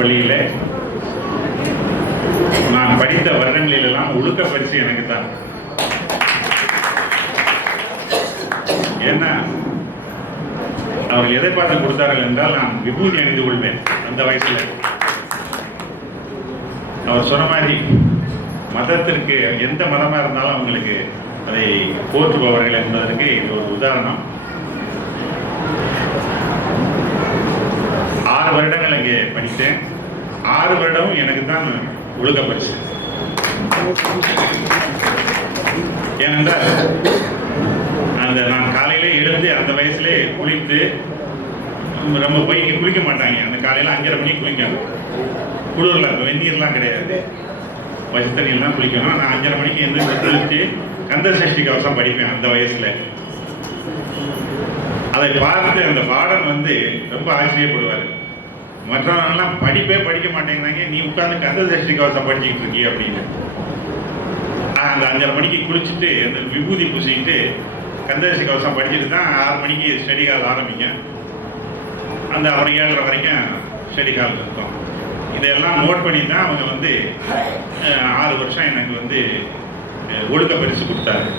பள்ளியில் நான் படித்த வருடங்களிலெல்லாம் ஒழுக்க பரிசு எனக்கு தான். ஏன்னா அவர்கள் எதை பார்த்து கொடுத்தார்கள் என்றால் நான் விபூதி அணிந்து கொள்வேன். அந்த வயசுல அவர் சொன்ன மாதிரி மதத்திற்கு எந்த மதமா இருந்தாலும் அவங்களுக்கு அதை போற்றுபவர்கள் என்பதற்கு இது ஒரு உதாரணம். 6 வருடங்கள் அங்கே படித்தேன். 6 வருடமும் எனக்கு தான் ஒழுக்க பரிசு. ஏனென்றால் அந்த நான் காலையிலே எழுந்து அந்த வயசுலே குளித்து, ரொம்ப போய் குளிக்க மாட்டாங்க. அந்த காலையில் 5:30 மணிக்கு குளிக்கணும். குளிரில் வெந்நீர்லாம் கிடையாது, வசதி தண்ணியெல்லாம் குளிக்கணும். நான் 5:30 மணிக்கு எழுந்து குளித்து கந்த சஷ்டி கவசம் படிப்பேன் அந்த வயசுல. அதை பார்த்து அந்த பாடம் ரொம்ப ஆச்சரியப்படுவார். மற்றவங்கெல்லாம் படிக்க மாட்டேங்கிறாங்க, நீ உட்கார்ந்து கந்த சஷ்டி கவசம் படிச்சுக்கிட்டு இருக்கீ அப்படின்னு. அந்த 5:30 மணிக்கு குளிச்சுட்டு அந்த விபூதி பூசிக்கிட்டு கந்தசஷ்டி கவசம் படிச்சுட்டு தான் 6 மணிக்கு ஸ்டடி கால் ஆரம்பிங்க. அந்த 7:30 வரைக்கும் ஸ்டடி கால் இருக்கும். இதெல்லாம் நோட் பண்ணி தான் அவங்க 6 வருஷம் எனக்கு ஒழுக்க பரிசு கொடுத்தாரு.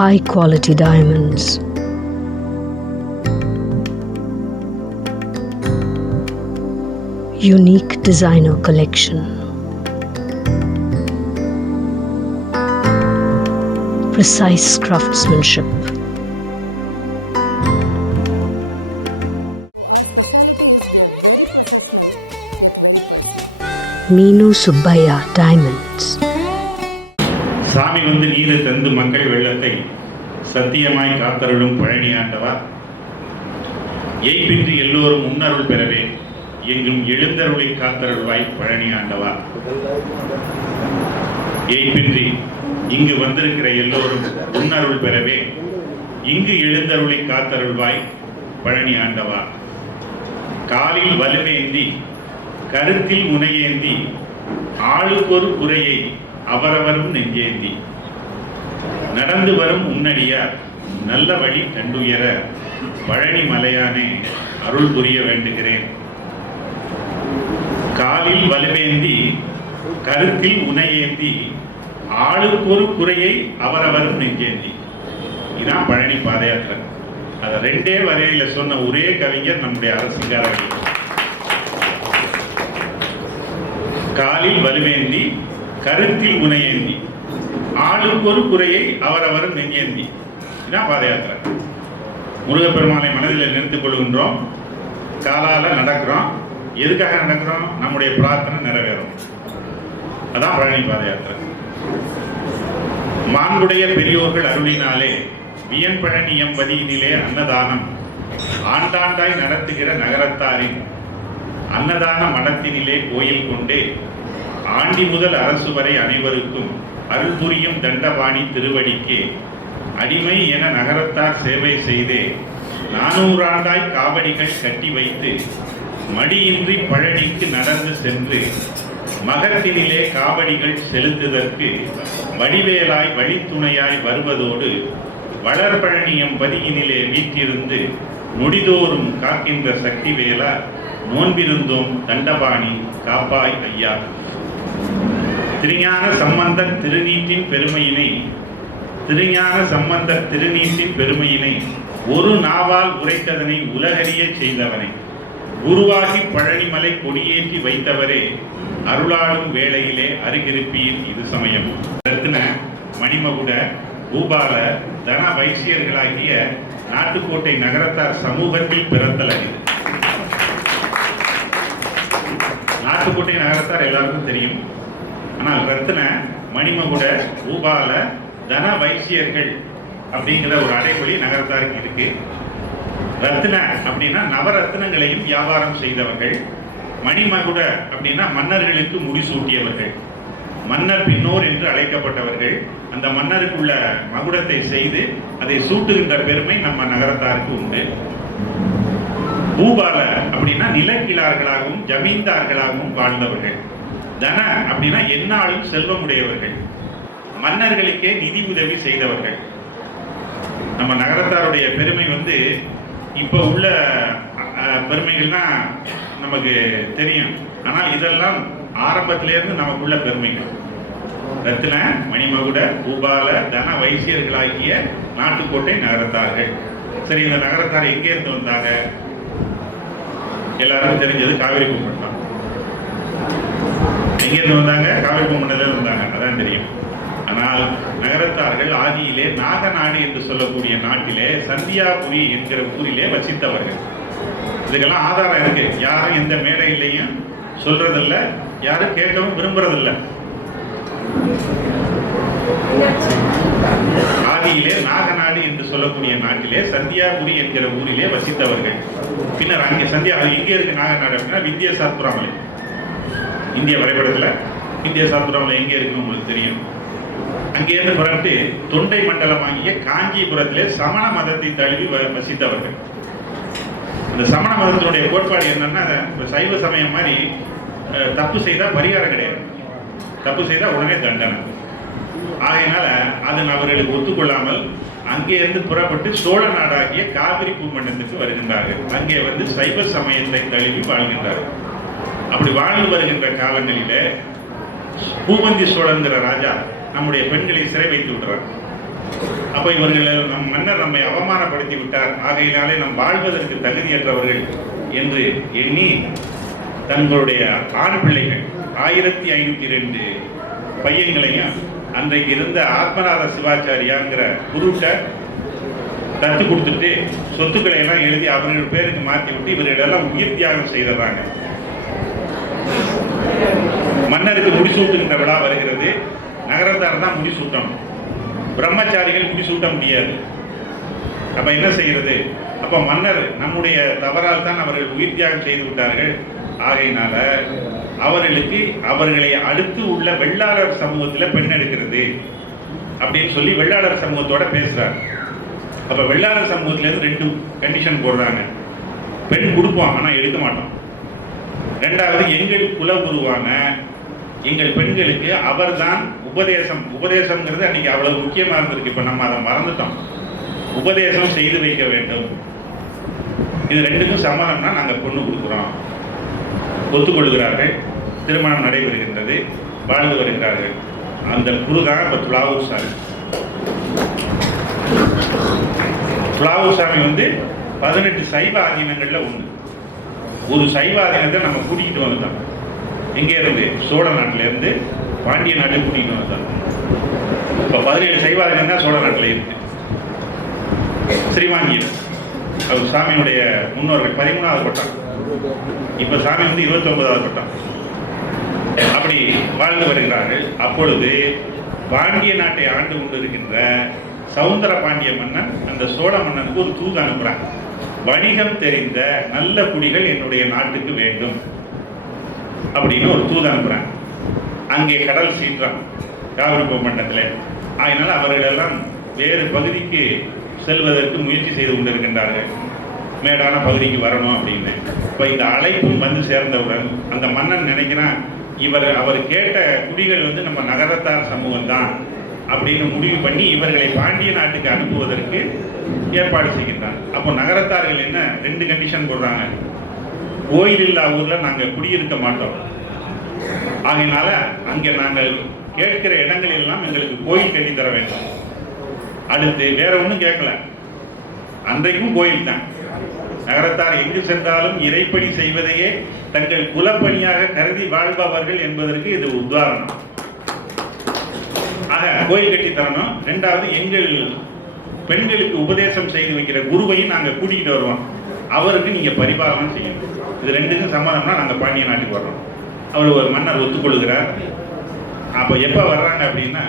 High quality diamonds. Unique designer collection. Precise craftsmanship. Meenu Subbaiah Diamonds. சாமி நீரை தந்து மக்கள் வெள்ளத்தை சத்தியமாய் காத்தருளும் பழனி ஆண்டவா, எய்பின்றி எல்லோரும் முன்னருள் பெறவே எங்கும் எழுந்தருளை காத்தருள்வாய் பழனி ஆண்டவா. எய்பின்றி இங்கு வந்திருக்கிற எல்லோரும் முன்னருள் பெறவே இங்கு எழுந்தருளை காத்தருள்வாய் பழனி ஆண்டவா. காலில் வலுவேந்தி கருத்தில் முனையேந்தி ஆளுக்கொரு குறையை அவரவரும் நெஞ்சேந்தி நடந்து வரும் உன்னடியார் நல்ல வழி கண்டுயர பழனி மலையானே அருள் புரிய வேண்டுகிறேன். காலில் வலுவேந்தி கருத்தில் உனையேந்தி ஆளுக்கொரு குறையை அவரவரும் நெஞ்சேந்தி. இதான் பழனி பாத யாத்திரை. அதை 2 வரையில சொன்ன ஒரே கவிஞர் நம்முடைய அரசிங்காரர்கள். காலில் வலுவேந்தி கருத்தில் உனையேந்தி ஆளுக்கொரு குறையை அவரவரும் நெஞ்சேந்தி. இதான் பாத யாத்திரை. முருகப்பெருமானை மனதில் நிறுத்திக் கொள்கின்றோம், காலால நடக்கிறோம். எதுக்காக நடக்கிறோம்? நம்முடைய பிரார்த்தனை நிறைவேறும். அதான் பழனி பாத யாத்திரை. மாண்புடைய பெரியோர்கள் அருளினாலே வியன் பழனி எம்பதியினிலே அன்னதானம் ஆண்டாண்டாய் நடத்துகிற நகரத்தாரின் அன்னதான மடத்தினிலே கோயில் கொண்டே ஆண்டி முதல் அரசு வரை அனைவருக்கும் அருள் புரியும் தண்டபாணி திருவடிக்கே அடிமை என நகரத்தார் சேவை செய்தே 400 ஆண்டாய் காவடிகள் கட்டி வைத்து மடியின்றி பழனிக்கு நடந்து சென்று மகத்தினிலே காவடிகள் செலுத்துதற்கு வடிவேலாய் வழித்துணையாய் வருவதோடு வளர்பழனியம் பதியினிலே வீற்றிருந்து நொடிதோறும் காக்கின்ற சக்தி வேலா நோன்பிருந்தோம் தண்டபாணி காப்பாய் ஐயா. திருஞான சம்பந்தர் திருநீட்டின் பெருமையினை ஒரு நாவால் உரைத்ததனை உலகறிய செய்தவனை குருவாகி பழனிமலை கொடியேற்றி வைத்தவரே அருளாளும் வேளையிலே அருகிருப்பீர் இது சமயம். ரத்ன மணிமகுட பூபால தன வைசியர்களாகிய நாட்டுக்கோட்டை நகரத்தார் சமூகத்தில் பிறத்தல் அறிவு. நாட்டுக்கோட்டை நகரத்தார் எல்லாருக்கும் தெரியும். ஆனால் ரத்ன மணிமகுட பூபால தன வைசியர்கள் அப்படிங்கிற ஒரு அடைமொழி நகரத்தாருக்கு இருக்கு. ரத்ன அப்படின்னா நவரத்னங்களையும் வியாபாரம் செய்தவர்கள். மணிமகுட அப்படின்னா மன்னர்களுக்கு முடிசூட்டியவர்கள், மன்னர் பின்னோர் என்று அழைக்கப்பட்டவர்கள். அந்த மன்னருக்குள்ள மகுடத்தை செய்து அதை சூட்டுகின்ற பெருமை நம்ம நகரத்தாருக்கு உண்டு. பூபால அப்படின்னா நிலக்கிழார்களாகவும் ஜமீன்தார்களாகவும் வாழ்ந்தவர்கள். தன அப்படின்னா எந்நாளும் செல்வமுடையவர்கள், மன்னர்களுக்கே நிதி உதவி செய்தவர்கள். நம்ம நகரத்தாருடைய பெருமை இப்ப உள்ள பெருமைகள்னா நமக்கு தெரியும். ஆனால் இதெல்லாம் ஆரம்பத்திலிருந்து நமக்குள்ள பெருமைகள். ரத்தின, மணிமகுட, பூபால, தன வைசியர்களாகிய நாட்டுக்கோட்டை நகரத்தார்கள். சரி, இந்த நகரத்தார் எங்கே இருந்து வந்தாங்க? எல்லாரும் தெரிஞ்சது காவிரி பூம்பட்டினம். எங்கே இருந்து வந்தாங்க? காவிரி பூம்பட்டினத்துல வந்தாங்க, அதான் தெரியும். ஆனால் நகரத்தார்கள் ஆதியிலே நாகநாடு என்று சொல்லக்கூடிய நாட்டிலே சந்தியாபுரி என்கிற ஊரிலே வசித்தவர்கள். இதுக்கெல்லாம் ஆதாரம் இருக்கு. யாரும் எந்த மேடையிலையும் சொல்றதில்ல, யாரும் கேட்கவும் விரும்புறதில்லை. ஆதியிலே நாகநாடு என்று சொல்லக்கூடிய நாட்டிலே சந்தியாபுரி என்கிற ஊரிலே வசித்தவர்கள். பின்னர் அங்கே எங்கே இருக்கு நாகநாடு அப்படின்னா விந்தியசாத்புராமலை. இந்திய வரைபடத்தில் விந்தியசாத்புராமலை எங்கே இருக்குன்னு உங்களுக்கு தெரியும். அங்கேருந்து புறப்பட்டு தொண்டை மண்டலமாகிய காஞ்சிபுரத்திலே சமண மதத்தை தழுவி வசித்தவர்கள். அந்த சமண மதத்தினுடைய கோட்பாடு என்னன்னா, சைவ சமயம் மாதிரி தப்பு செய்தால் பரிகாரம் கிடையாது, தப்பு செய்தால் உடனே தண்டனை. ஆகையினால அதன் அவர்களுக்கு ஒத்துக்கொள்ளாமல் அங்கேருந்து புறப்பட்டு சோழ நாடாகிய காவிரி பூமண்டலத்துக்கு வருகின்றார்கள். அங்கே சைவ சமயத்தை தழுவி வாழ்கின்றார்கள். அப்படி வாழ்ந்து வருகின்ற காலங்களில பூபந்தி சோழங்கிற ராஜா நம்முடைய பெண்களை சிறை வைத்து விடுறார். அப்ப இவர்கள் நம் மன்னர் நம்மை அவமானப்படுத்தி விட்டார், ஆகையினாலே நம் வாழ்வதற்கு தகுதியற்றவர்கள் என்று எண்ணி தங்களுடைய ஆண் பிள்ளைகள் 1502 பையன்களையும் அன்றைக்கு இருந்த ஆத்மநாத சிவாச்சாரியாங்கிற குருட்ட தத்து கொடுத்துட்டு சொத்துக்களை எல்லாம் எழுதி அவர்கள் பேருக்கு மாற்றி விட்டு இவர்களெல்லாம் உயிர் தியாகம் செய்தறாங்க. மன்னருக்கு முடிசூட்டுகின்ற விழா வருகிறது. நகரத்தார் தான் முடிசூட்டணும், பிரம்மச்சாரிகள் முடிசூட்ட முடியாது. அப்ப என்ன செய்யறது? அப்ப மன்னர் நம்முடைய தவறால் தான் அவர்கள் உயிர் தியாகம் செய்து விட்டார்கள், ஆகையினால அவர்களுக்கு அவர்களை அடுத்து உள்ள வெள்ளாளர் சமூகத்தில் பெண் எடுக்கிறது அப்படின்னு சொல்லி வெள்ளாளர் சமூகத்தோட பேசுறாரு. அப்ப வெள்ளாளர் சமூகத்திலேருந்து 2 கண்டிஷன் போடுறாங்க. பெண் கொடுப்போம், ஆனா எடுக்க மாட்டோம். 2வது, எங்கள் குலகுருவான எங்கள் பெண்களுக்கு அவர்தான் உபதேசம்ங்கிறது அன்னைக்கு அவ்வளவு முக்கியமா இருந்திருக்கு. இப்ப நம்ம அதை மறந்துட்டோம். உபதேசம் செய்து வைக்க வேண்டும். இது 2க்கும் சம்மதம்னா நாங்க பொண்ணு கொடுக்குறோம். ஒத்துக்கொள்கிறார்கள். திருமணம் நடைபெறுகின்றது, வாழ்ந்து வருகிறார்கள். அந்த குரு தான் இப்ப துலாவூர் சாமி. துலாவூர் சாமி 18 சைவ ஆதீனங்கள்ல ஒண்ணு. ஒரு சைவ ஆதீனத்தை நம்ம கூட்டிகிட்டு வந்துட்டோம். எங்கே இருந்து? சோழ நாட்டில இருந்து பாண்டிய நாட்டுக்கு கூட்டிகிட்டு வந்துட்டோம். இப்ப 17 சைவ ஆதீனம் தான் சோழ நாட்டில் இருக்கு. ஸ்ரீவாங்கியர் அவர் சாமியுடைய முன்னோர்கள் 13வது பட்டம். இப்ப சாமி 29வது பட்டம். அப்படி வாழ்ந்து வருகிறார்கள். அப்பொழுது பாண்டிய நாட்டை ஆண்டு கொண்டிருக்கின்ற சவுந்தர பாண்டிய மன்னன் அந்த சோழ மன்னனுக்கு ஒரு தூது அனுப்புறான். வணிகம் தெரிந்த நல்ல குடிகள் என்னுடைய நாட்டுக்கு வேண்டும் அப்படின்னு ஒரு தூது அனுப்புறான். அங்கே கடல் சீற்றம் காவிரி பூமண்டலத்தில். அதனால அவர்கள் எல்லாம் வேறு பகுதிக்கு செல்வதற்கு முயற்சி செய்து கொண்டிருக்கின்றார்கள். மேடான பகுதிக்கு வரணும் அப்படின்னு. இப்போ இந்த அழைப்பும் சேர்ந்தவுடன் அந்த மன்னன் நினைக்கிறான், அவர் கேட்ட குடிகள் நம்ம நகரத்தார் சமூகம் தான் அப்படின்னு முடிவு பண்ணி இவர்களை பாண்டிய நாட்டுக்கு அனுப்புவதற்கு ஏற்பாடு செய்கின்றான். அப்போ நகரத்தார்கள் என்ன 2 கண்டிஷன் போடுறாங்க. கோயில் இல்லா ஊர்ல நாங்கள் குடியிருக்க மாட்டோம், ஆகையினால அங்கே நாங்கள் கேட்கிற இடங்கள் எல்லாம் எங்களுக்கு கோயில் கட்டி தர வேண்டும். அடுத்து வேற ஒன்றும் கேட்கல, அன்றைக்கும் கோயில் தான். நகரத்தார் எங்கு சென்றாலும் இறைப்பணி செய்வதையே தங்கள் குலப்பணியாக கருதி வாழ்பவர்கள் என்பதற்கு இது உதாரணம். ஆக கோயில் கட்டி தரணும். 2வது, எங்கள் பெண்களுக்கு உபதேசம் செய்து வைக்கிற குருவையும் நாங்கள் கூட்டிகிட்டு வருவோம், அவருக்கு நீங்க பரிபாலனம் செய்யணும். இது 2க்கும் சம்மதம்னா நாங்கள் பாண்டிய நாட்டுக்கு வர்றோம். அவர் ஒரு மன்னர் ஒத்துக்கொள்கிறார். அப்போ எப்போ வர்றாங்க அப்படின்னா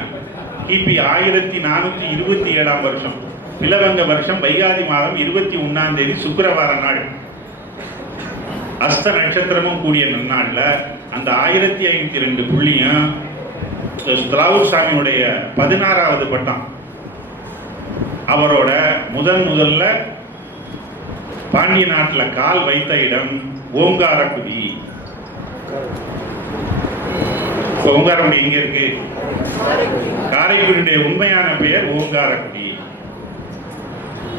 கிபி 1427ஆம் வருஷம் பிலவங்க வருஷம் வைகாதி மாதம் 21ஆம் தேதி சுக்கிரவார நாள் அஸ்த நட்சத்திரமும் கூடிய நன்னாளில் அந்த 1502 புள்ளியும் திராவுட் சாமியுடைய 16வது பட்டம். அவரோட முதல்ல பாண்டிய நாட்டில் கால் வைத்த இடம் ஓங்காரக்குடி. ஓங்காரக்குடி எங்க இருக்கு? காரைக்குடியுடைய உண்மையான பெயர் ஓங்காரக்குடி.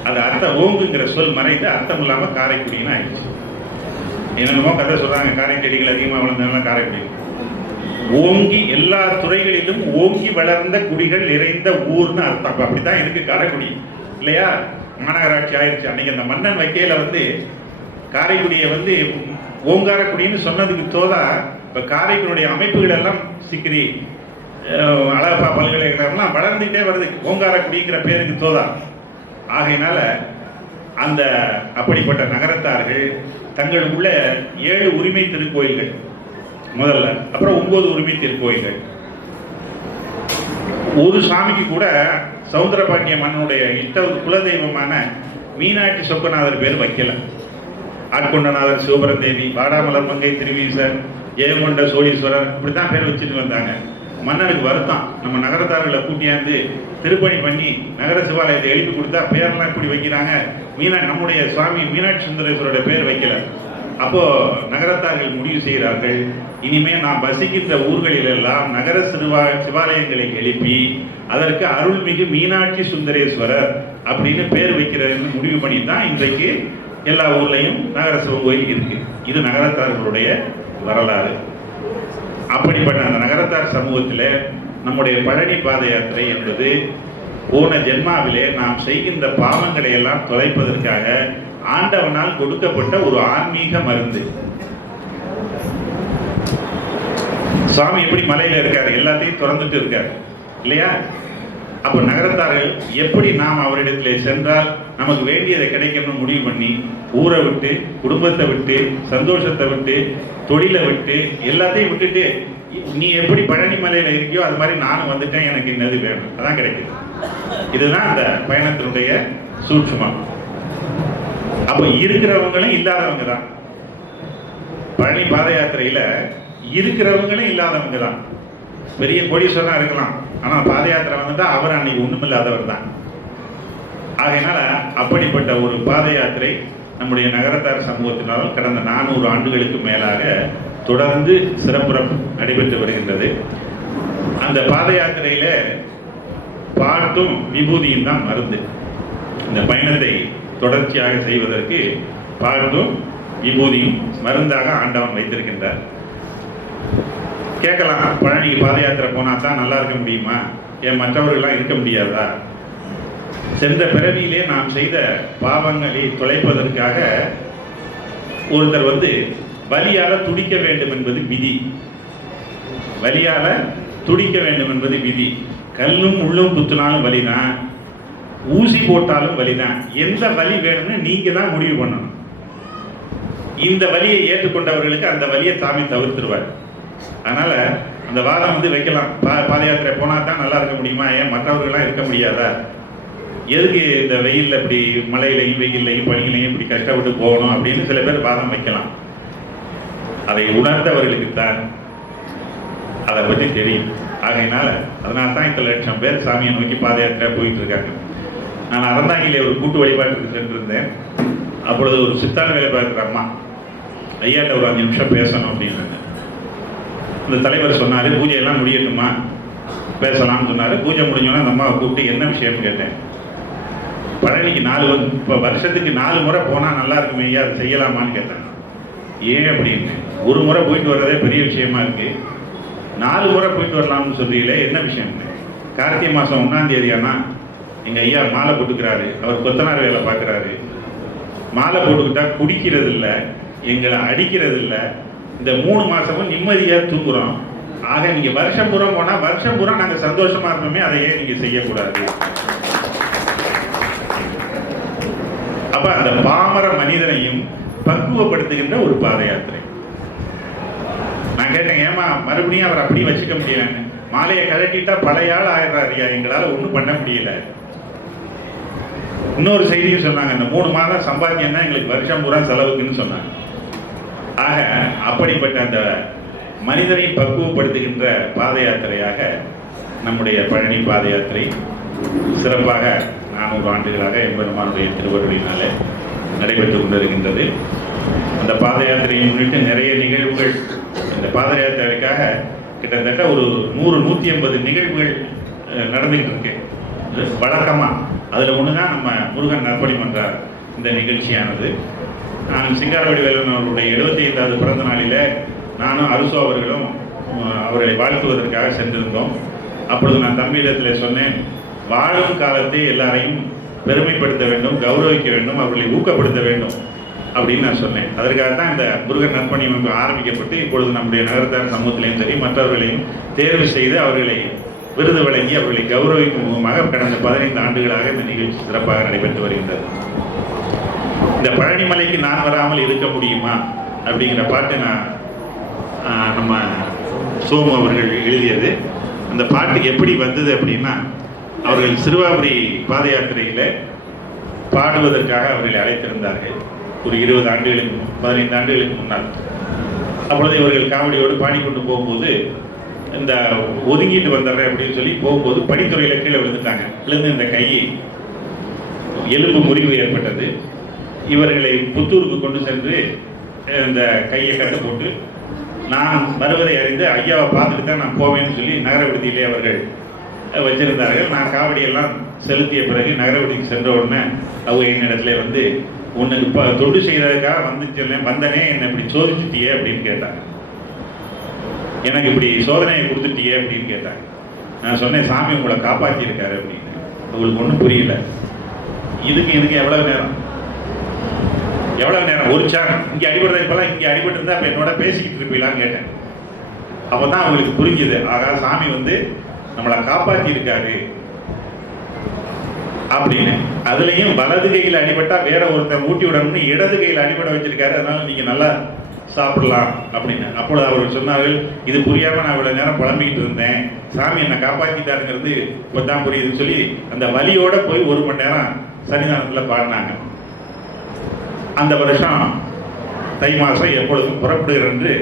அது அர்த்தம் ஓங்குங்கிற சொல் மறைந்து அர்த்தம் இல்லாம காரைக்குடின்னு ஆயிடுச்சு. என்னென்னமோ கதை சொல்றாங்க, காரைக்கடிகள் அதிகமாக வளர்ந்ததுனால காரைக்குடி. ஓங்கி எல்லா துறைகளிலும் ஓங்கி வளர்ந்த குடிகள் நிறைந்த ஊர்னு அர்த்தம். அப்படித்தான் இருக்கு காரைக்குடி இல்லையா? மாநகராட்சி ஆயிடுச்சு. அன்னைக்கு அந்த மன்னன் வைக்கையில காரைக்குடியை ஓங்காரக்குடின்னு சொன்னதுக்கு தோதா இப்ப காரைக்குடியுடைய அமைப்புகள் எல்லாம் சிக்கிரி, அழகப்பா பல்கலைக்கழகம்லாம் வளர்ந்துட்டே வருது ஓங்காரக்குடிங்கிற பேருக்கு தோதா. ஆகையினால அந்த அப்படிப்பட்ட நகரத்தார்கள் தங்களுக்குள்ள 7 உரிமை திருக்கோயில்கள் முதல்ல, அப்புறம் 9 உரிமை திருக்கோயில்கள். ஒரு சாமிக்கு கூட சௌந்தரபாண்டிய மன்னனுடைய குலதெய்வமான மீனாட்சி சொக்கநாதர் பேர் வைக்கல. ஆட்கொண்டநாதர், சிவபரதேவி, வாடாமலர் மங்கை திருவீசர், ஜெயங்கொண்ட சோழீஸ்வரர் இப்படித்தான் பேர் வச்சுட்டு வந்தாங்க. மன்னனுக்கு வருத்தம், நம்ம நகரத்தார்களை கூட்டியாந்து திருப்பணி பண்ணி நகர சிவாலயத்தை எழுப்பி கொடுத்தா பேரெல்லாம் இப்படி வைக்கிறாங்க, நம்முடைய சுவாமி மீனாட்சி சுந்தரேஸ்வரோட பேர் வைக்கல. அப்போ நகரத்தார்கள் முடிவு செய்கிறார்கள், இனிமே நாம் வசிக்கின்ற ஊர்களில் எல்லாம் நகர சிவாலயங்களை எழுப்பி அதற்கு அருள்மிகு மீனாட்சி சுந்தரேஸ்வரர் அப்படின்னு பேர் வைக்கிறதுன்னு முடிவு பண்ணி தான் இன்றைக்கு எல்லா ஊர்லையும் நகர சிவன் கோயில் இருக்கு. இது நகரத்தார்களுடைய வரலாறு. அப்படிப்பட்ட அந்த நகரத்தார் சமூகத்தில் நம்முடைய பழனி பாத யாத்திரை என்பது போன ஜென்மாவிலே நாம் செய்கின்ற பாவங்களை எல்லாம் தொலைப்பதற்காக ஆண்டவனால் கொடுக்கப்பட்ட ஒரு ஆன்மீக மருந்து. சுவாமி எப்படி மலையில இருக்காரு, எல்லாத்தையும் திறந்துட்டு இருக்காரு இல்லையா? அப்ப நகரத்தார்கள் எப்படி நாம் அவரிடத்திலே சென்றால் நமக்கு வேண்டியதை கிடைக்கணும்னு முடிவு பண்ணி ஊரை விட்டு, குடும்பத்தை விட்டு, சந்தோஷத்தை விட்டு, தொழிலை விட்டு, எல்லாத்தையும் விட்டுட்டு நீ எப்படி பழனி மலையில இருக்கியோ அது மாதிரி நானும் வந்துட்டேன், எனக்கு என்னது வேணும், அதான் கிடைக்குது. இதுதான் அந்த பயணத்தினுடைய சூட்சுமம். அப்ப இருக்கிறவங்களும் இல்லாதவங்க தான். பழனி பாத யாத்திரையில இருக்கிறவங்களும் இல்லாதவங்க தான். பெரிய கோடீஸ்வரனா இருக்கலாம், ஆனா பாத யாத்திரை வந்துட்டா அவர் அன்னைக்கு ஒண்ணுமில்லாதவர் தான். ஆகையினால அப்படிப்பட்ட ஒரு பாத யாத்திரை நம்முடைய நகரத்தார் சமூகத்தினால் கடந்த 400 ஆண்டுகளுக்கு மேலாக தொடர்ந்து சிறப்புற நடைபெற்று வருகின்றது. அந்த பாத யாத்திரையில பாட்டும் விபூதியும் தான் மருந்து. இந்த பயணத்தை தொடர்ச்சியாக செய்வதற்கு பாட்டும் விபூதியும் மருந்தாக ஆண்டவன் வைத்திருக்கின்றார். கேட்கலாம், பழனிக்கு பாத யாத்திரை போனா தான் நல்லா இருக்க முடியுமா, ஏன் மற்றவர்கள்லாம் இருக்க முடியாதா? சென்ற பிறவியிலே நாம் செய்த பாவங்களை தொலைப்பதற்காக ஒருத்தர் வலியால துடிக்க வேண்டும் என்பது விதி. வலியால துடிக்க வேண்டும் என்பது விதி. கல்லும் முள்ளும் குத்துனாலும் வலிதான், ஊசி போட்டாலும் வலிதான். எந்த வலி வேணும்னு நீங்க தான் முடிவு பண்ணணும். இந்த வலியை ஏற்றுக்கொண்டவர்களுக்கு அந்த வலியை சாமி தவிர்த்துருவார். அதனால அந்த வாதம் வைக்கலாம், பாத யாத்திரை போனா தான் நல்லா இருக்க முடியுமா, ஏன் மற்றவர்கள்லாம் இருக்க முடியாதா, எதுக்கு இந்த வெயில்ல இப்படி மழையிலையும் வெயில்லையும் பனியிலையும் இப்படி கஷ்டப்பட்டு போகணும் அப்படின்னு சில பேர் வாதம் வைக்கலாம். அதை உணர்ந்தவர்களுக்கு தான் அதை பற்றி தெரியும். ஆகையினால அதனால தான் இத்தனை லட்சம் பேர் சாமியை நோக்கி பாத யாத்திரை போயிட்டு இருக்காங்க. நான் அறந்தாங்கிலே ஒரு கூட்டு வழிபாட்டுக்கு சென்றிருந்தேன். அப்பொழுது ஒரு சித்தாந்த வேலை பார்க்குற அம்மா, ஐயாட்ட ஒரு 5 நிமிஷம் பேசணும் அப்படின்னு இந்த தலைவர் சொன்னாரு, பூஜையெல்லாம் முடியட்டுமா பேசலாம்னு சொன்னாரு. பூஜை முடிஞ்சோன்னா அந்த அம்மாவை கூப்பிட்டு என்ன விஷயம்னு கேட்டேன். பழனிக்கு இப்போ வருஷத்துக்கு 4 முறை போனால் நல்லா இருக்குமே ஐயா, அதை செய்யலாமான்னு கேட்டேன். ஏன் அப்படின்னு, ஒரு முறை போயிட்டு வர்றதே பெரிய விஷயமா இருக்கு, 4 முறை போயிட்டு வரலாம்னு சொல்றீங்களே என்ன விஷயம்? கார்த்திகை மாதம் 1ஆம் தேதி ஆனால் எங்கள் ஐயா மாலை போட்டுக்கிறாரு, அவர் கொத்தனார் வேலை பார்க்குறாரு. மாலை போட்டுக்கிட்டா குடிக்கிறது இல்லை, எங்களை அடிக்கிறது இல்லை, இந்த 3 மாதமும் நிம்மதியாக தூங்குறோம். ஆக நீங்கள் வருஷம் பூரா போனால் வருஷம் பூரா நாங்கள் சந்தோஷமா இருப்போமே, அதையே நீங்கள் செய்யக்கூடாது. அப்ப அந்த பாமர மனிதனையும் பக்குவப்படுத்துகின்ற ஒரு பாத யாத்திரை. நான் கேட்டேன், ஏமா மறுபடியும் அவர் அப்படி வச்சுக்க முடியலன்னு. மாலையை கழட்டிட்டா பழைய ஆள் ஆயிடுறாருயா, எங்களால் ஒன்றும் பண்ண முடியல. இன்னொரு செய்தியும் சொன்னாங்க, இந்த 3 மாதம் சம்பாத்தியம் தான் எங்களுக்கு வருஷம் பூரா செலவுக்குன்னு சொன்னாங்க. ஆக அப்படிப்பட்ட அந்த மனிதனை பக்குவப்படுத்துகின்ற பாத யாத்திரையாக நம்முடைய பழனி பாத யாத்திரை சிறப்பாக 400 ஆண்டுகளாக எம்பெருமானுடைய திருவருளினாலே நடைபெற்றுக் கொண்டிருக்கின்றது. அந்த பாத யாத்திரையை முன்னிட்டு நிறைய நிகழ்வுகள், இந்த பாத யாத்திரைக்காக கிட்டத்தட்ட ஒரு 100-150 நிகழ்வுகள் நடந்துகிட்டு இருக்கு வழக்கமாக. அதில் ஒன்று தான் நம்ம முருகன் நற்பணி மன்றார் இந்த நிகழ்ச்சியானது. நான் சிங்காரவேலன் அவருடைய 75வது பிறந்த நாளில் நானும் அரசு அவர்களும் அவர்களை வாழ்த்துவதற்காக சென்றிருந்தோம். அப்பொழுது நான் தம்பியிடத்தில் சொன்னேன், வாழும் காலத்தை எல்லாரையும் பெருமைப்படுத்த வேண்டும், கௌரவிக்க வேண்டும், அவர்களை ஊக்கப்படுத்த வேண்டும் அப்படின்னு நான் சொன்னேன். அதற்காக தான் இந்த முருகன் நற்பணி அமைப்பு ஆரம்பிக்கப்பட்டு இப்பொழுது நம்முடைய நகரத்தார் சமூகத்திலையும் சரி மற்றவர்களையும் தேர்வு செய்து அவர்களை விருது வழங்கி அவர்களை கௌரவிக்கும் முகமாக கடந்த 15 ஆண்டுகளாக இந்த நிகழ்ச்சி சிறப்பாக நடைபெற்று வருகின்றது. இந்த பழனிமலைக்கு நான் வராமல் இருக்க முடியுமா அப்படிங்கிற பாட்டு நம்ம சோமு அவர்கள் எழுதியது. அந்த பாட்டு எப்படி வந்தது அப்படின்னா, அவர்கள் சிறுவாபுரி பாத யாத்திரையில் பாடுவதற்காக அவர்களை அழைத்திருந்தார்கள் ஒரு 20 ஆண்டுகளுக்கு 15 ஆண்டுகளுக்கு முன்னால். அப்பொழுது இவர்கள் காவடியோடு பாடிக்கொண்டு போகும்போது இந்த ஒதுங்கிட்டு வந்துடுறேன் அப்படின்னு சொல்லி போகும்போது படித்துறையில் கீழே விழுந்துட்டாங்க. விழுந்து இந்த கை எலும்பு முறிவு ஏற்பட்டது. இவர்களை புத்தூருக்கு கொண்டு சென்று இந்த கையை கட்டு போட்டு நான் வருவதை அறிந்து ஐயாவை பார்த்துட்டு தான் நான் போவேன்னு சொல்லி நகர விடுதியிலே அவர்கள் வச்சிருந்தார்கள். நான் காவடியெல்லாம் செலுத்திய பிறகு நகர விடுதிக்கு சென்ற உடனே அவங்க என்னிடத்துல வந்து, உனக்கு தொண்டு செய்யறதுக்காக வந்தனே என்னை இப்படி சோதிச்சுட்டியே அப்படின்னு கேட்டாங்க. எனக்கு இப்படி சோதனையை கொடுத்துட்டியே அப்படின்னு கேட்டாங்க. நான் சொன்னேன், சாமி உங்களை காப்பாற்றியிருக்காரு அப்படின்னு. உங்களுக்கு ஒன்றும் புரியல. இதுக்கு எவ்வளவு நேரம் ஒரு சாரம் இங்கே அடிபடுறது, இப்பெல்லாம் இங்கே அடிபட்டு இருந்தா அப்போ என்னோட பேசிக்கிட்டு இருப்பீங்களான்னு கேட்டேன். அப்போ தான் அவங்களுக்கு புரிஞ்சுது, ஆகா சாமி வந்து நம்மளை காப்பாற்றி இருக்காரு அப்படின்னு. அதுலேயும் வலது கையில் அடிபட்டா வேற ஒருத்தர் ஊட்டி விடணும்னு இடது கையில் அடிபட வச்சிருக்காரு, அதனால நீங்க நல்லா சாப்பிடலாம் அப்படின்னு. அப்பொழுது அவர்கள் சொன்னார்கள், இது புரியாம நான் இவ்வளவு நேரம் புலம்பிக்கிட்டு இருந்தேன், சாமி என்னை காப்பாற்றிட்டாருங்கிறது இப்பதான் புரியுதுன்னு சொல்லி அந்த வலியோட போய் 1 மணி நேரம் சன்னிதானத்தில் பாடினாங்க. அந்த வருஷம் தை மாதம் எப்பொழுதும் புறப்படுகிறேன் என்று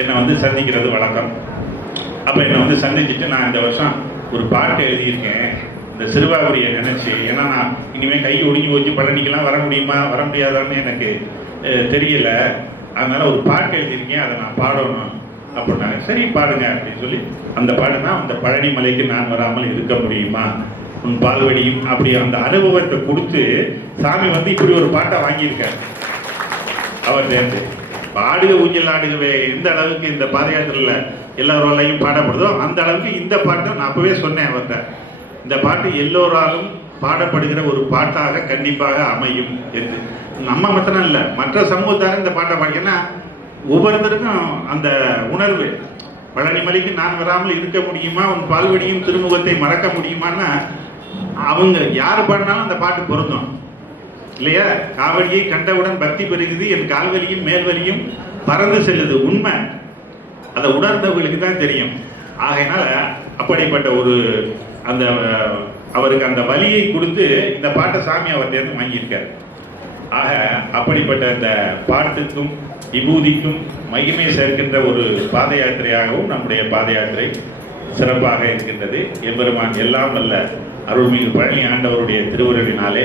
என்னை வந்து சந்திக்கிறது வழக்கம். அப்போ என்னை வந்து சந்திச்சுட்டு நான் இந்த வருஷம் ஒரு பாட்டு எழுதியிருக்கேன் இந்த சிறுவாபுரியை நினைச்சு. ஏன்னா நான் இனிமேல் கை ஒடுங்கி போச்சு, பழனிக்கெல்லாம் வர முடியுமா வர முடியாதான்னு எனக்கு தெரியல, அதனால ஒரு பாட்டு எழுதியிருக்கேன், அதை நான் பாடணும் அப்படின்னாங்க. சரி பாடுங்க அப்படின்னு சொல்லி அந்த பாடுனா, அந்த பழனி மலைக்கு நான் வராமல் இருக்க முடியுமா உன் பால்வடியும், அப்படி அந்த அனுபவத்தை கொடுத்து சாமி வந்து இப்படி ஒரு பாட்டை வாங்கியிருக்காரு. அவர் சேர்ந்து பாடுக ஊஞ்சல் ஆடுகவே எந்த அளவுக்கு இந்த பாத யாத்திரையில் எல்லாரோலையும் பாடப்படுதோ அந்த அளவுக்கு இந்த பாட்டை நான் அப்பவே சொன்னேன் அவர்கிட்ட, இந்த பாட்டு எல்லோராலும் பாடப்படுகிற ஒரு பாட்டாக கண்டிப்பாக அமையும் என்று. நம்ம மட்டும் இல்லை, மற்ற சமூகத்தாரும் இந்த பாட்டை பாடிக்கன்னா ஒவ்வொருத்தருக்கும் அந்த உணர்வு, பழனி மலைக்கு நான் வராமல் இருக்க முடியுமா உன் பால்வடியும் திருமுகத்தை மறக்க முடியுமான்னா அவங்க யார் பாடினாலும் அந்த பாட்டு பொருந்தும் இல்லையா? காவடியை கண்டவுடன் பக்தி பெருகுது, என் கால்வலியும் மேல்வலியும் பறந்து செல்லுது. உண்மை, அதை உணர்ந்தவர்களுக்கு தான் தெரியும். ஆகையினால அப்படிப்பட்ட ஒரு அந்த அவருக்கு அந்த வலியை கொடுத்து இந்த பாட்டை சாமி அவர்கிட்ட வாங்கியிருக்காரு. ஆக அப்படிப்பட்ட இந்த பாட்டுக்கும் விபூதிக்கும் மகிமை சேர்க்கின்ற ஒரு பாத யாத்திரையாகவும் நம்முடைய பாத யாத்திரை சிறப்பாக இருக்கின்றது. எம்பெருமான் எல்லாம் நல்ல அருள்மிகு பழனி ஆண்டவருடைய திருவுருளினாலே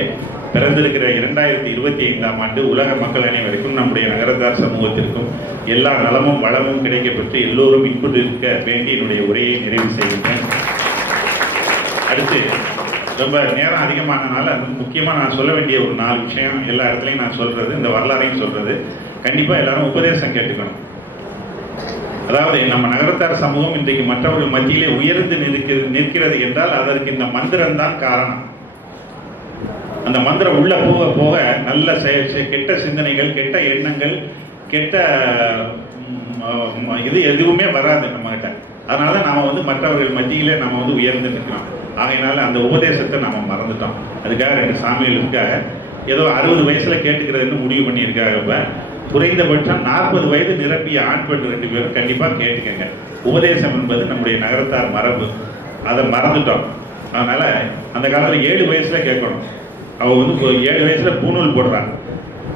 பிறந்திருக்கிற 2025ஆம் ஆண்டு உலக மக்கள் அனைவருக்கும் நம்முடைய நகரத்தார் சமூகத்திற்கும் எல்லா நலமும் வளமும் கிடைக்கப்பெற்று எல்லோரும் இன்புற்றிருக்க வேண்டி என்னுடைய உரையை நிறைவு செய்கின்றேன். அடுத்து ரொம்ப நேரம் அதிகமானனால முக்கியமாக நான் சொல்ல வேண்டிய ஒரு 4 விஷயம் எல்லா இடத்துலையும் நான் சொல்றது, இந்த வரலாறையும் சொல்றது, கண்டிப்பாக எல்லாரும் உபதேசம் கேட்டுக்கணும். அதாவது நம்ம நகரத்தார் சமூகம் இன்றைக்கு மற்றவர்கள் மத்தியிலே உயர்ந்து நிற்கிறது என்றால் அதற்கு இந்த மந்திரம் தான் காரணம். அந்த மந்திரம் உள்ள போக போக நல்ல கெட்ட சிந்தனைகள், கெட்ட எண்ணங்கள், கெட்ட இது எதுவுமே வராது நம்ம கிட்ட. அதனால நாம வந்து மற்றவர்கள் மத்தியிலே நம்ம வந்து உயர்ந்து நிற்கிறோம். ஆகையினால அந்த உபதேசத்தை நம்ம மறந்துட்டோம். அதுக்காக 2 சாமிகளுக்காக ஏதோ 60 வயசுல கேட்டுக்கிறதுன்னு முடிவு பண்ணியிருக்காங்க. இப்ப குறைந்தபட்சம் 40 வயது நிரப்பிய ஆண் பெண் 2 பேரும் கண்டிப்பா கேட்டுக்கங்க. உபதேசம் என்பது நம்முடைய நகரத்தார் மரபு, அதை மறந்துட்டோம். அதனால அந்த காலத்துல 7 வயசுல கேட்கணும். அவ வந்து 7 வயசுல பூநூல் போடுறான்,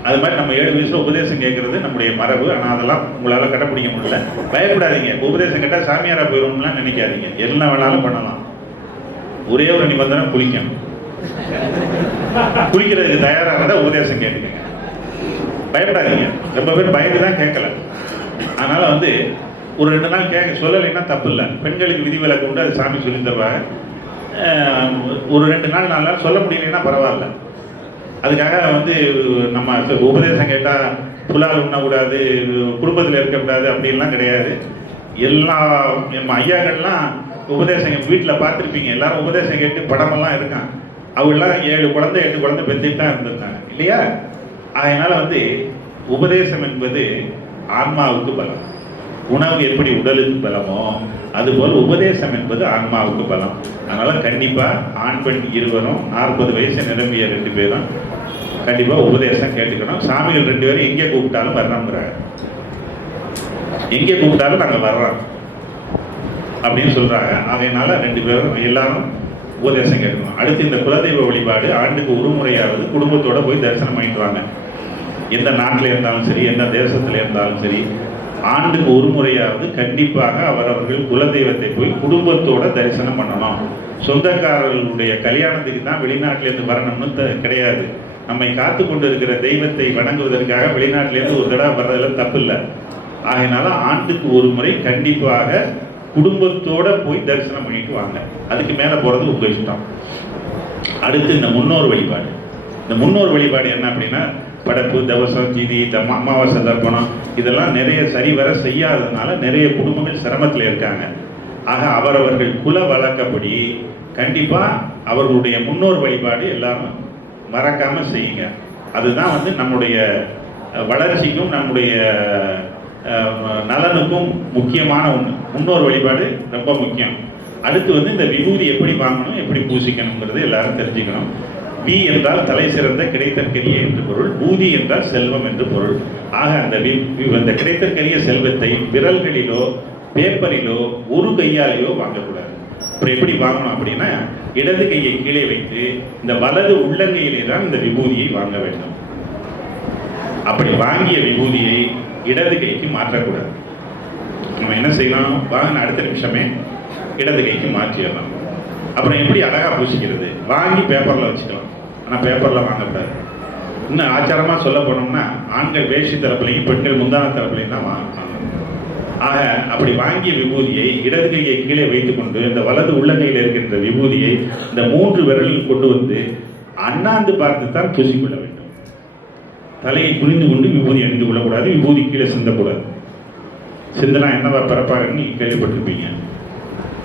அது மாதிரி நம்ம 7 வயசுல உபதேசம் கேட்கறது நம்முடைய மரபு. ஆனால் அதெல்லாம் உங்களால் கடைப்பிடிக்க முடியல. பயப்படாதீங்க. உபதேசம் கேட்டால் சாமியாரா போயிடும்லாம் நினைக்காதீங்க. என்ன வேணாலும் பண்ணலாம். ஒரே ஒரு நிபந்தனை, குளிக்கணும். குளிக்கிறதுக்கு தயாராக இருந்தால் உபதேசம் கேட்குங்க. பயப்படாதீங்க. ரொம்ப பேர் பயந்து தான் கேட்கல. அதனால ஒரு 2 நாள் கேட்க சொல்லலைன்னா தப்பு இல்லை. பெண்களுக்கு விதிவிலக்கு உண்டு, அது சாமி சொல்லி தருவாங்க. ஒரு 2 நாள் 4 நாள் சொல்ல முடியலைன்னா பரவாயில்ல. அதுக்காக நம்ம உபதேசம் கேட்டால் புலால் உண்ணக்கூடாது, குடும்பத்தில் இருக்கக்கூடாது அப்படின்லாம் கிடையாது. எல்லா நம்ம ஐயாக்கள்லாம் உபதேசம் வீட்டில் பார்த்துருப்பீங்க. எல்லாரும் உபதேசம் கேட்டு படமெல்லாம் இருக்கான். அவங்களாம் 7 குழந்தை 8 குழந்தை பெற்றுட்டு தான் இருந்திருக்காங்க இல்லையா? அதனால உபதேசம் என்பது ஆன்மாவுக்கு பலம். உணவு எப்படி உடலுக்கு பலமோ அதுபோல் உபதேசம் என்பது ஆன்மாவுக்கு பலம். அதனால கண்டிப்பா ஆண் பெண் இருவரும் 40 வயசு நிரம்பிய 2 பேரும் கண்டிப்பா உபதேசம் கேட்டுக்கணும். சாமிகள் 2 பேரும் எங்கே கூப்பிட்டாலும் வர்றோங்கிறாங்க. எங்கே கூப்பிட்டாலும் நாங்கள் வர்றோம் அப்படின்னு சொல்றாங்க. அதனால 2 பேரும் எல்லாரும் உபதேசம் கேட்கணும். அடுத்து இந்த குலதெய்வ வழிபாடு ஆண்டுக்கு ஒரு முறையாவது குடும்பத்தோட போய் தரிசனம் பண்ணிட்டு வாங்க. எந்த நாட்டில் இருந்தாலும் சரி, எந்த தேசத்துல இருந்தாலும் சரி, ஆண்டுக்கு ஒரு முறையாவது கண்டிப்பாக அவரவர்கள் குலதெய்வத்தை போய் குடும்பத்தோட தரிசனம் பண்ணணும். சொந்தக்காரர்களுடைய கல்யாணத்துக்கு தான் வெளிநாட்டிலேருந்து வரணும்னு கிடையாது. நம்மை காத்து கொண்டு இருக்கிற தெய்வத்தை வணங்குவதற்காக வெளிநாட்டிலேருந்து ஒரு தடவை வர்றதுல தப்பு இல்லை. ஆகையினால ஆண்டுக்கு ஒரு முறை கண்டிப்பாக குடும்பத்தோட போய் தரிசனம் பண்ணிட்டு வாங்க. அதுக்கு மேல போறது உங்க இஷ்டம். அடுத்து இந்த முன்னோர் வழிபாடு. இந்த முன்னோர் வழிபாடு என்ன அப்படின்னா, படப்பு, தவசம், ஜீதி, அமாவாசை தர்ப்பணம் இதெல்லாம் நிறைய சரிவர செய்யாததுனால நிறைய குடும்பங்கள் சிரமத்தில் இருக்காங்க. ஆக அவரவர்கள் குல வழக்கப்படி கண்டிப்பா அவர்களுடைய முன்னோர் வழிபாடு எல்லாரும் மறக்காம செய்யுங்க. அதுதான் நம்முடைய வளர்ச்சிக்கும் நம்முடைய நலனுக்கும் முக்கியமான ஒன்று. முன்னோர் வழிபாடு ரொம்ப முக்கியம். அடுத்து இந்த விபூதி எப்படி வாங்கணும், எப்படி பூசிக்கணுங்கிறது எல்லாரும் தெரிஞ்சுக்கணும். வி என்றால் தலை சிறந்த கிடைத்தற்கரிய என்று பொருள், பூதி என்றால் செல்வம் என்று பொருள். ஆக அந்த கிடைத்தற்கரிய செல்வத்தை விரல்களிலோ பேப்பரிலோ ஒரு கையாலேயோ வாங்கக்கூடாது. அப்புறம் எப்படி வாங்கணும் அப்படின்னா, இடது கையை கீழே வைத்து இந்த வலது உள்ளங்கையிலே தான் இந்த விபூதியை வாங்க வேண்டும். அப்படி வாங்கிய விபூதியை இடது கைக்கு மாற்றக்கூடாது. நம்ம என்ன செய்யலாம், வாங்கின அடுத்த நிமிஷமே இடது கைக்கு மாற்றிடலாம். அப்புறம் எப்படி அழகா பூசிக்கிறது, வாங்கி பேப்பர்ல வச்சுக்கலாம். ஆனால் பேப்பர்ல வாங்கக்கூடாது. இன்னும் ஆச்சாரமா சொல்ல போனோம்னா, ஆண்கள் வேஷ்டி தரப்புலையும் பெண்கள் முந்தான தரப்புலையும் தான் வாங்கணும். ஆக அப்படி வாங்கிய விபூதியை இடது கையை கீழே வைத்துக் கொண்டு இந்த வலது உள்ளங்கையில் இருக்கின்ற விபூதியை இந்த 3 விரலில் கொண்டு அண்ணாந்து பார்த்து தான் பூசிக்கொள்ள வேண்டும். தலையை புரிந்து கொண்டு விபூதி அணிந்து கொள்ளக்கூடாது. விபூதி கீழே சிந்தக்கூடாது. சிந்தனா என்னவா பிறப்பாகன்னு கேள்விப்பட்டிருப்பீங்க.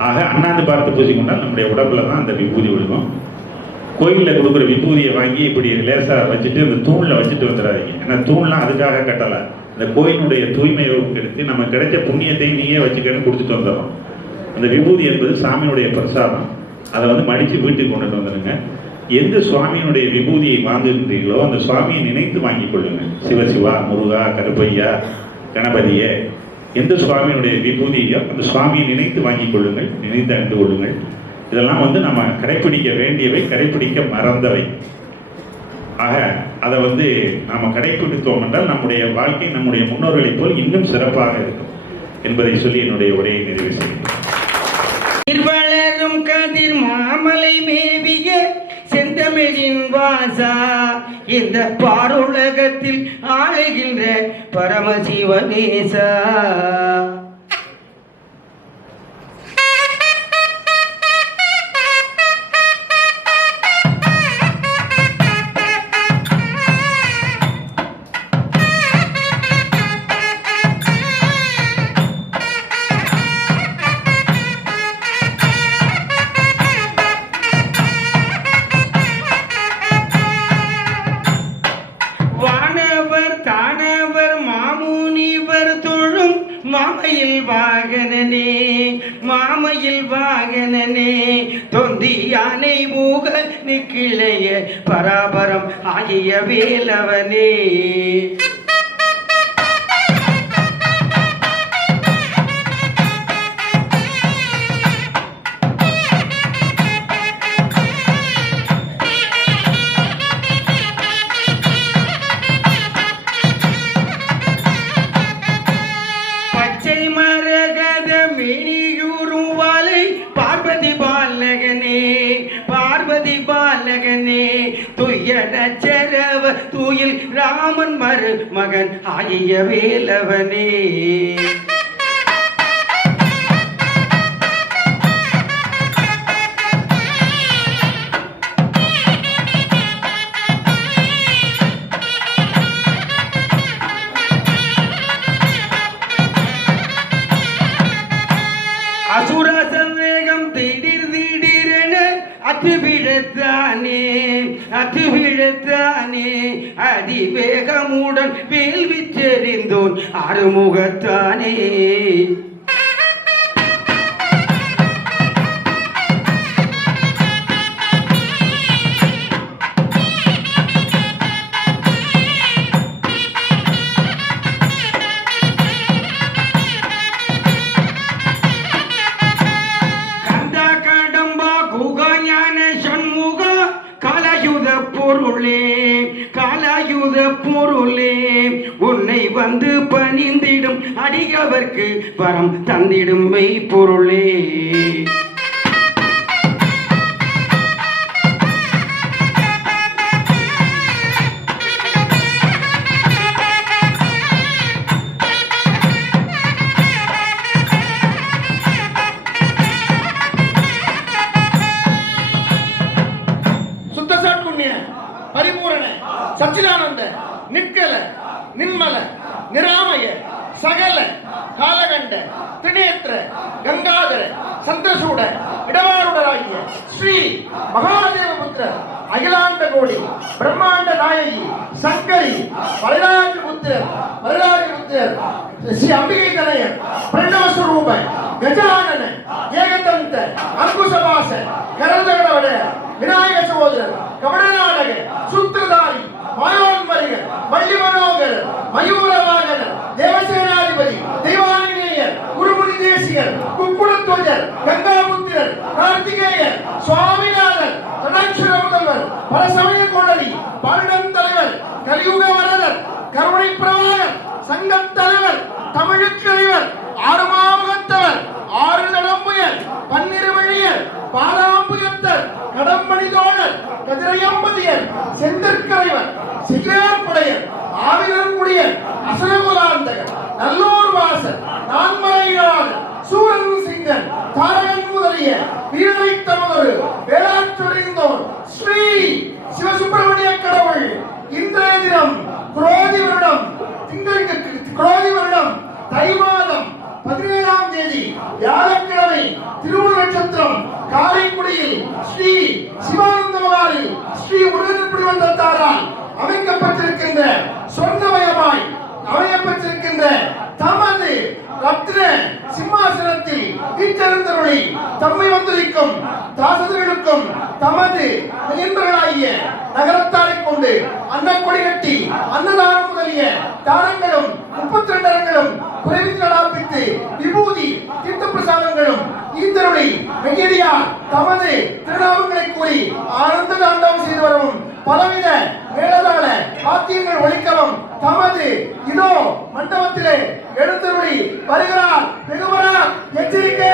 ஆக அண்ணாந்து பார்த்து பூசிக்கொண்டால் நம்முடைய உடம்புல தான் அந்த விபூதி விழுகும். கோயிலில் கொடுக்குற விபூதியை வாங்கி இப்படி லேசாக வச்சுட்டு அந்த தூணில் வச்சுட்டு வந்துடாதீங்க. ஏன்னா தூண்லாம் அதுக்காக கட்டலை. இந்த கோயிலுடைய தூய்மையை கெடுத்து நம்ம கிடைச்ச புண்ணியத்தை நீயே வச்சுக்கன்னு கொடுத்துட்டு வந்துடுறோம். அந்த விபூதி என்பது சாமியினுடைய பிரசாதம். அதை மடித்து வீட்டுக்கு கொண்டுட்டு வந்துடுங்க. எந்த சுவாமியினுடைய விபூதியை வாங்குகின்றீர்களோ அந்த சுவாமியை நினைத்து வாங்கிக் கொள்ளுங்க. சிவசிவா, முருகா, கருப்பையா, கணபதியே, எந்த சுவாமியினுடைய விபூதியோ அந்த சுவாமியை நினைத்து வாங்கிக் கொள்ளுங்கள், நினைத்து அறிந்து கொள்ளுங்கள். இதெல்லாம் நம்ம கடைப்பிடிக்க வேண்டியவை, கடைப்பிடிக்க மறந்தவை. ஆக அதை நாம் கடைப்பிடித்தோம் என்றால் நம்முடைய வாழ்க்கை நம்முடைய முன்னோர்களைப் போல் இன்னும் சிறப்பாக இருக்கும் என்பதை சொல்லி என்னுடைய உரையை நிறைவு செய்கிறேன். கதிர் மாமலை மேவிய செந்தமிழின் வாசா, இந்த பாருலகத்தில் ஆளுகின்ற பரமசிவனேசா. மாமையில் வாகனனே தொந்தி யானை மூக நிக்கிளைய பராபரம் ஆகிய வேலவனே. பச்சை மரகத மினியூரும் வாழை பார்வதி பாலகனே பார்வதி பாலகனே துய்ய நச்சரவ தூயில் ராமன் மருமகன் ஆகிய வேலவனே. அசுர சந்தேகம் திடீர் திடீரென அத்துவிழத்தானே அதிவேகமுடன் வேள்விச்செறிந்தோன் அறுமுகத்தானே. காலாயுத பொருளே உன்னை வந்து பணிந்திடும் அடியவர்க்கு வரம் தந்திடும் மெய் பொருளே. பரிபூரண சச்சிதானந்த நிற்கல நின்மல நிராமய சகல காலகண்ட திரிநேத்திர கங்காதர சந்திரசூட இடவாருடராகிய ஸ்ரீ மகாதேவபுத்திர அகிலாண்ட கோடி பிரம்மாண்ட நாயகி சங்கரி வரராஜபுத்திரர் ஸ்ரீ அம்பிகை தனையர் பிரணவஸ்வரூப கஜானன ஏகதந்த அங்குசபாச கரதகடவட விநாயக சகோதரர் கவடநாடக சூத்திரதாரி மாயோன்மரிகர் வள்ளி மனோகர் மயூரவாகனர் தேவசேனாதிபதி தெய்வானிநேயர் குருமுனி தேசிகர் குக்குடத்வஜர் கங்காபுத்திரர் கார்த்திகேயர் சுவாமிநாதர் தடாட்சுர முதல்வர் பரசமய கோடலி பாரிடம் தலைவர் கலியுக வரதர் கருணை பிரவாகர் சங்கத் தலைவர் தமிழுக்கு தலைவர் ஆறுமாமுகத்தவர் ஆறு நடம்புயர் பன்னிருவழியர் பாலாம்புயத்தர் கடம்பணிதோழர் கதிரையம்பதியர் செந்தற்கரைவர் சிகேற்புடையர் ஆவினன்குடியர் அசனகுலாந்தகர் நல்லூர் வாசர் நான்மலையாளர் சூரன் சிங்கன் தாரகன் முதலிய வீரரை தமதொரு வேளாற்றொழிந்தோர் ஸ்ரீ சிவசுப்பிரமணிய கடவுள் இன்றைய தினம் குரோதி வருடம் தை மாதம் 17ஆம் தேதி வியாழக்கிழமை திருவோண நட்சத்திரம் காரைக்குடியில் ஸ்ரீ சிவானந்தமலாரில் ஸ்ரீ முருகன் மன்றத்தாரால் அமைக்கப்பட்டிருக்கின்ற சொர்ணமயமாய் அமையப்பட்டிருக்கின்ற தமது ரத்ன சிம்மாசனத்தில் வீற்றிருந்தவர்களை தம்மை வந்திருக்கும் தாசர்களுக்கும் தமது நண்பர்களாகிய நகரத்தாரை கொண்டு அன்னக்கொடி கட்டி அன்னதானம் முதலிய தானங்களும் 32 அரங்களும் குறைவித்து விபூதி தீர்த்த பிரசாதங்களும் ஈந்தருளை வெங்கடியார் தமது திருநாமங்களை கூறி ஆனந்த தாண்டவம் செய்து வரவும் பலவித மேலதாள வாத்தியங்கள் ஒலிக்கவும் தமது இதோ மண்டபத்திலே எழுந்தருளி வருகிறார் வெகுமரார் எச்சரிக்கை.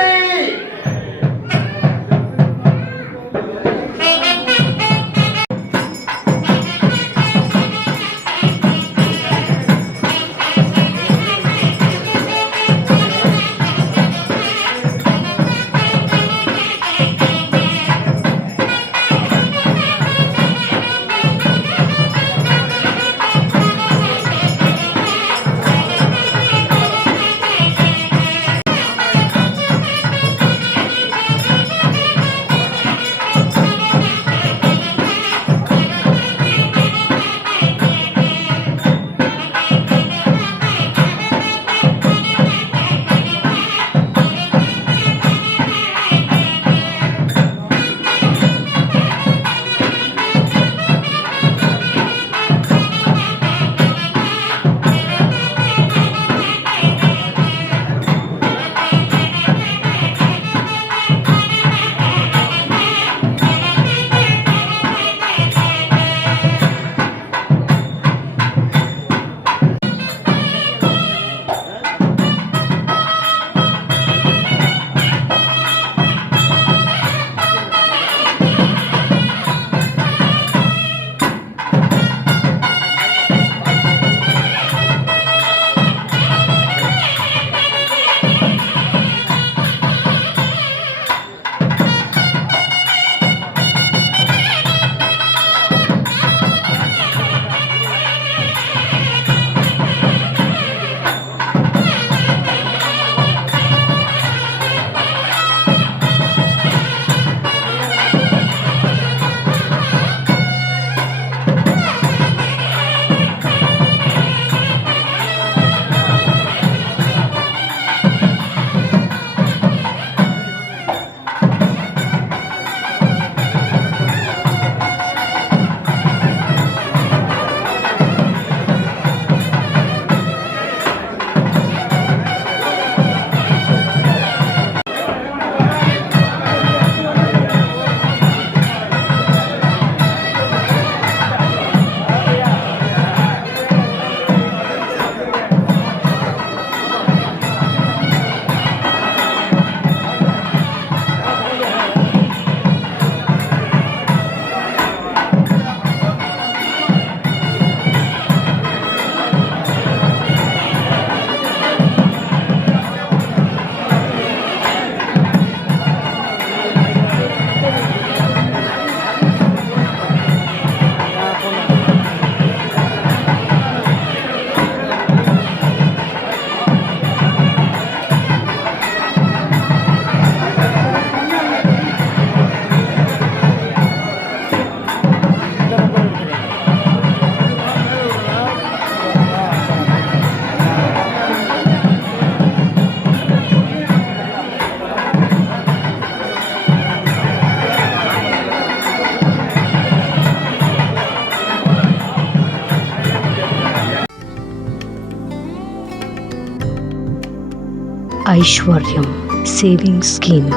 Aishwaryam Savings Scheme.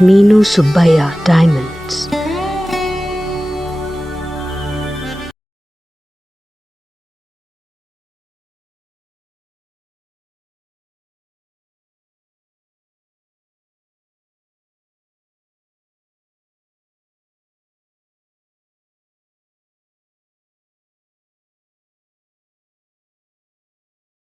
Meenu Subbaya Diamonds.